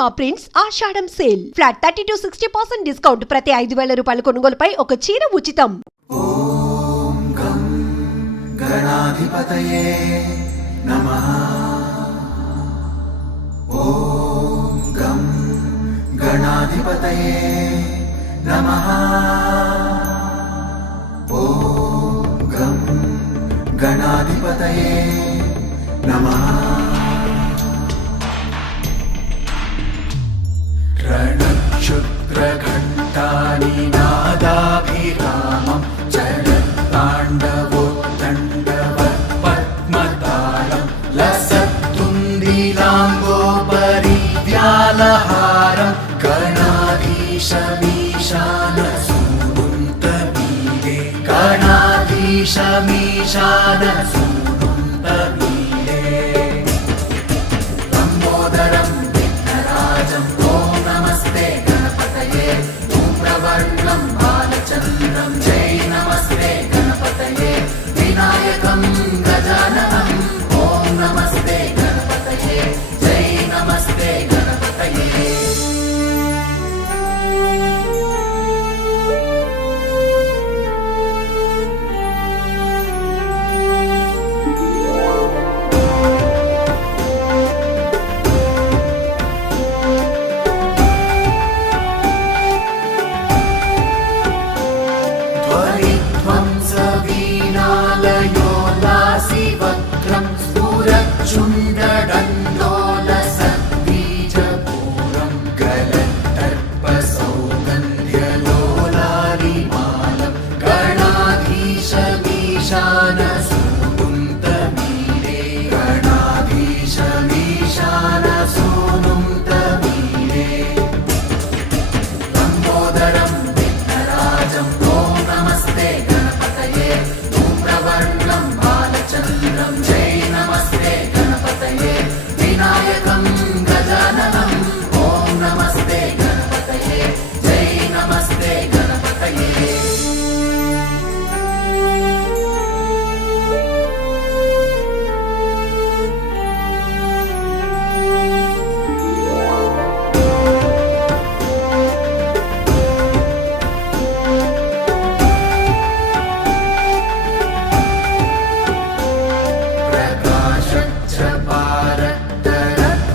Purnima prints Ashadha sale flat 30 to 60% discount. ప్రతి 5,000 రూపాయల కొనుగోలుపై ఒక చీర ఉచితం. ఓం గం గణాధిపతయే నమః. ఓం గం గణాధిపతయే నమః. ఓం గం గణాధిపతయే నమః. रणक्षुद्रघण्टानि नादाभिरामं चरत्ताण्डवोत्तण्डवत्पद्मतालं लसत्तुन्दिलाम्बोपरिव्यालहारं गणाधीशमीशानसूनुन्तमीरे गणाधीशमीशानसूनुन्तमीरे लम्बोदरं विघ्नराजं ॐ नमस्ते गणपतये. ॐ प्रवर्णं बालचन्द्रं जय नमस्ते गणपतये. विनायकं गजाननं ॐ नमस्ते गणपतये. जय नमस्ते गणपतये. ध्वनिध्वंसवीणालयोल्लासिवक्त्रं स्फुरच्चुण्डदण्डोलसद्बीजपूरं गलत्तर्पसौगन्ध्यलोलालिमालं गणाधीशमीशानसूनुन्तमीरे गणाधीशमीशानसूनुन्तमीरे लम्बोदरं विघ्नराजं ॐ नमस्ते गणपतये. ॐ प्रवर्णं बालचन्द्रं जय नमस्ते गणपतये. विनायकं गजाननं ॐ नमस्ते गणपतये. जय नमस्ते गणपतये.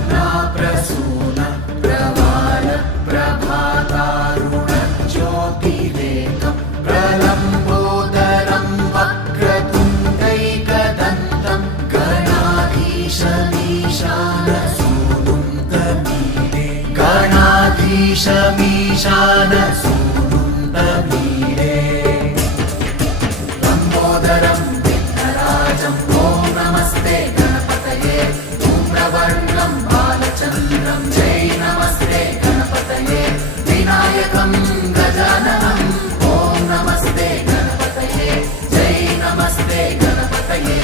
प्रकाशच्चपारक्तरत्नाप्रसून प्रवाल प्रभातारुणज्योतिरेकं प्रलम्बोदरं वक्रतुण्डैकदन्तं गणाधीशमीशानसूनुन्तमीरे गणाधीशमीशानसूनुन्तमीरे लम्बोदरं विघ्नराजं ॐ नमस्ते गणपतये. ॐ प्रवर्णं बालचन्द्रं जय नमस्ते गणपतये. विनायकं गजाननं ॐ नमस्ते गणपतये. जय नमस्ते गणपतये.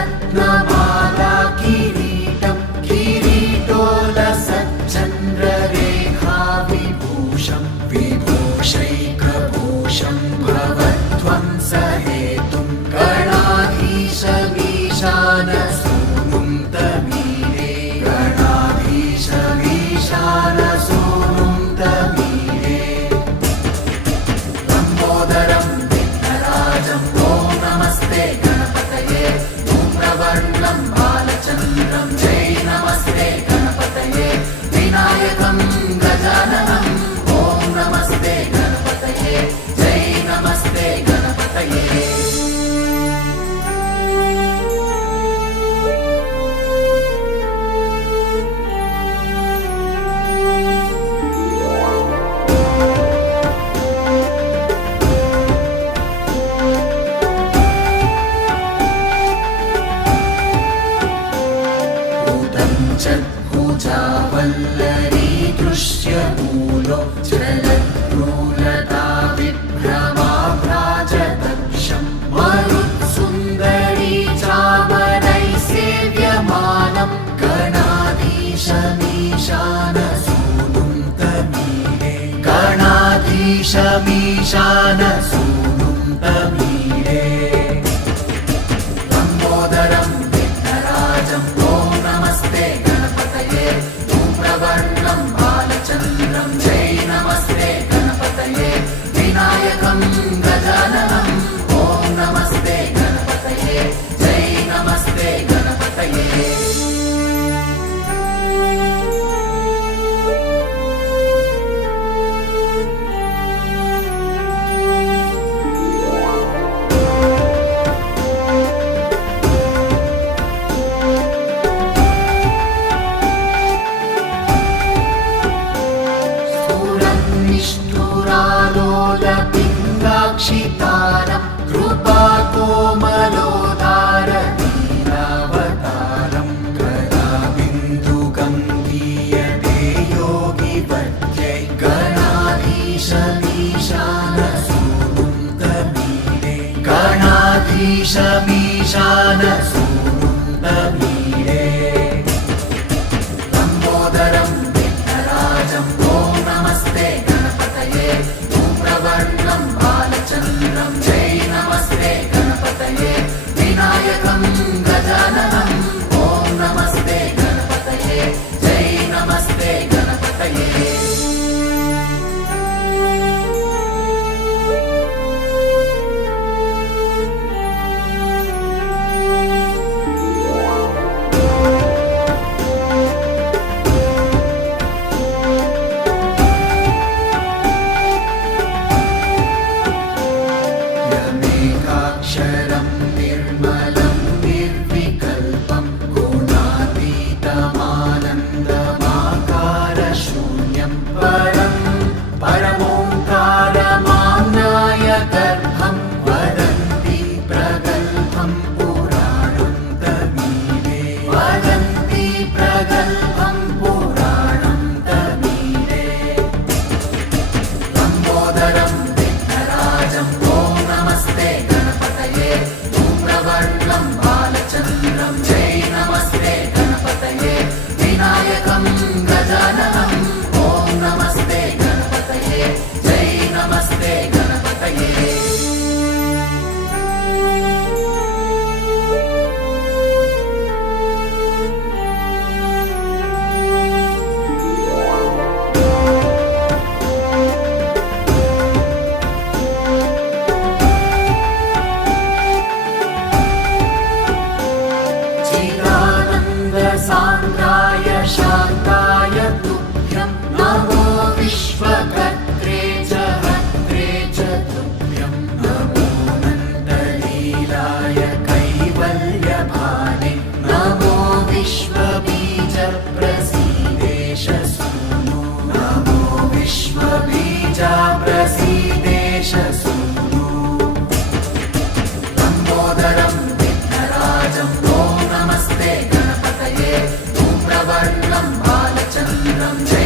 विचित्रस्फुरद्रत्नमाला किरीटं किरीटोलसच्चन्द्ररेखा विभूषं विभूषैकभूषं भवध्वंसहेतुं गणाधीशमीशानसूनुन्तमीरे गणाधीशमीशानसूनुन्तमीरे लम्बोदरं विघ्नराजं ॐ नमस्ते गणपतये. ॐ प्रवर्णं बालचन्द्रं जय नमस्ते गणपतये. विनायकं गजाननं ॐ नमस्ते गणपतये. जय नमस्ते गणपतये. भुजावल्लरी दृश्यमूलो चलद्रूलता विभ्रमा भ्राजदक्षं मरुत्सुन्दरं गणाधीशमीशानसूनुं तमीरे गणाधीशमीशानसूनुं तमीरे लम्बोदरं विघ्नराजं ॐ नमस्ते गणपतये धूम्रवर्णं बालचन्द्रं जय नमस्ते गणपतये विनायकं गजाननं ॐ नमस्ते गणपतये जय नमस्ते गणपतये निष्ठुरालोलपिङ्गाक्षितारं कृपाकोमलोदारनीलावतारं गदाबिन्दुगङ्गीयते योगिवर्यै गणाधीशमीशानसूनुं तमीरे गणाधीशमीशानसूनुं तमीरे लम्बोदरं विघ्नराजं ॐ नमस्ते गणपतये धूम्रवर्णं बालचन्द्रं जय नमस्ते गणपतये विनायकं गजाननं ॐ नमस्ते गणपतये जय नमस्ते गणपतये यमेकाक्षरं निर्मलं निर्विकल्पं गुणातीतमानन्दमाकारशून्यं परं परमोङ्कारमाम्नाय गर्भं वदन्ति प्रगल्भं पुराणं तमीरे वदन्ति प्रगल्भं पुराणं तमीरे लम्बोदरं विघ्नराजं ॐ नमस्ते गणपतये धूम्रवर्णं बालचन्द्रं जय नमस्ते गणपतये विनायकं गजाननं ॐ नमस्ते गणपतये जय नमस्ते गणपतये चिदानन्दसान्द्राय शान्ताय तुभ्यं नमो विश्वकर्त्रे च हर्त्रे च तुभ्यं नमो नन्दलीलाय कैवल्यभाने नमो विश्वबीजप्रसीदेश सूनो नमो विश्वबीजप्रसीदेश सूनो लम्बोदरं विघ्नराजं ॐ नमस्ते गणपतये धूम्रवर्णं बालचन्द्रं जय